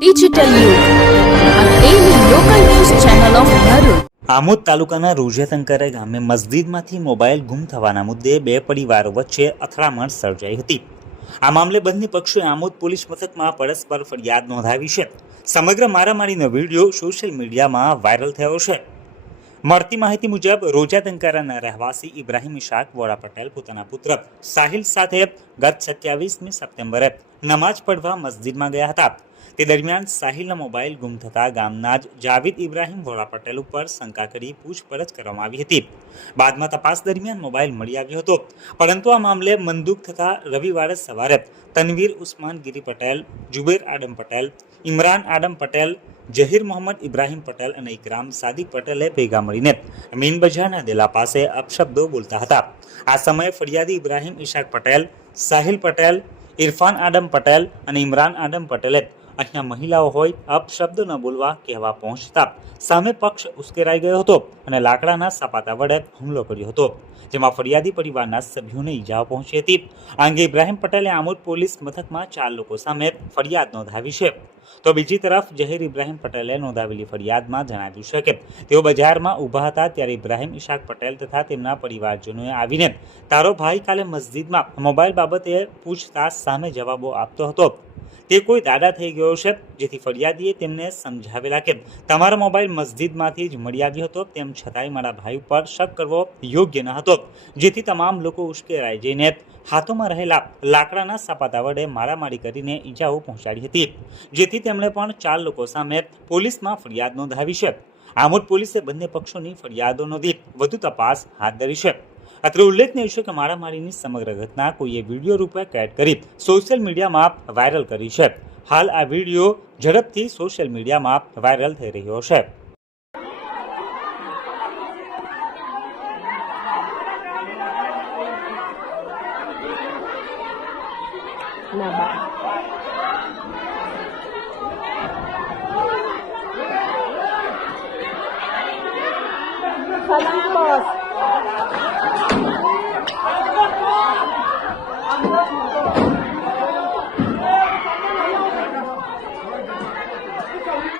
Digital યુગ આ daily local news channel of Bharuch. Amod તાલુકાના રોજેતંકરે ગામે મસ્જિદમાંથી મોબાઈલ ગુમ થવાના મુદ્દે બે પરિવારો વચ્ચે અથડામણ સર્જાઈ હતી. આ મામલે બંને પક્ષોએ આમોદ પોલીસ મથકમાં પરસ્પર ફરિયાદ નોંધાવી છે. સમગ્ર મારામારીનો વિડીયો સોશિયલ મીડિયામાં વાયરલ થયો છે. મળતી માહિતી મુજબ રોજાતંકારાના રહેવાસી ઇબ્રાહિમ ઇશાક વોરા પટેલ પોતાના પુત્ર સાહિલ સાથે ગત 27મી સપ્ટેમ્બરે નમાઝ પઢવા મસ્જિદમાં ગયા હતા. તે દરમિયાન સાહિલના મોબાઈલ ગુમ થતા ગામના જ જાવેદ ઇબ્રાહિમ વોરા પટેલ ઉપર શંકા કરી પૂછપરછ કરવામાં આવી હતી. બાદમાં તપાસ દરમિયાન મોબાઈલ મળી આવ્યો હતો, પરંતુ આ મામલે મનદુખ થતા રવિવારે સવારે તનવીર ઉસ્માન ગીરી પટેલ, જુબેર આડમ પટેલ, ઇમરાન આડમ પટેલ, જહીર મોહમ્મદ ઇબ્રાહિમ પટેલ અને ઇકરામ સાદિક પટેલે ભેગા મળીને મીન બજારના દેલા પાસે અપશબ્દો બોલતા હતા. આ સમયે ફરિયાદી ઇબ્રાહિમ ઇશાક પટેલ, સાહિલ પટેલ, ઇરફાન આડમ પટેલ અને ઇમરાન આડમ પટેલે અહીંયા મહિલાઓ હોય અપશબ્દ ન બોલવા કહેવા પહોંચતા સામે પક્ષ ઉશ્કેરાઈ ગયો હતો અને લાકડાના સપાટા વડે હુમલો કર્યો હતો, જેમાં ફરિયાદી પરિવારના સભ્યોને ઈજાઓ પહોંચી હતી. આ અંગે ઇબ્રાહિમ પટેલે આમોદ પોલીસ મથકમાં 4 લોકો સામે ફરિયાદ નોંધાવી છે. તો બીજી તરફ જહીર ઇબ્રાહિમ પટેલે નોંધાવેલી ફરિયાદમાં જણાવ્યું છે કે તેઓ બજારમાં ઊભા હતા ત્યારે ઇબ્રાહિમ ઇશાક પટેલ તથા તેમના પરિવારજનોએ આવીને તારો ભાઈ કાલે મસ્જિદમાં મોબાઈલ બાબતે પૂછતાછ સામે જવાબો આપતો હતો, તે કોઈ દાદા થઈ ગયો છે, જેથી ફરિયાદીએ તેમને સમજાવેલા કે તમારો મોબાઈલ મસ્જિદમાંથી જ મળી આવ્યો હતો, તેમ છતાંય મારા ભાઈ ઉપર શક કરવો યોગ્ય ન હતો, જેથી તમામ લોકો ઉશ્કેરાઈ જઈને હાથોમાં રહેલા લાકડાના સપાટા વડે મારામારી કરીને ઈજાઓ પહોંચાડી હતી, જેથી તેમણે પણ 4 લોકો સામે પોલીસમાં ફરિયાદ નોંધાવી છે. આમોદ પોલીસે બંને પક્ષોની ફરિયાદો નોંધી વધુ તપાસ હાથ ધરી છે. અત્રે ઉલ્લેખનીય છે કે મારામારીની સમગ્ર ઘટના કોઈએ વિડીયો રૂપે કેદ કરી સોશિયલ મીડિયામાં વાયરલ કરી છે. હાલ આ વિડીયો ઝડપથી સોશિયલ મીડિયામાં વાયરલ થઈ રહ્યો છે. Salam bos.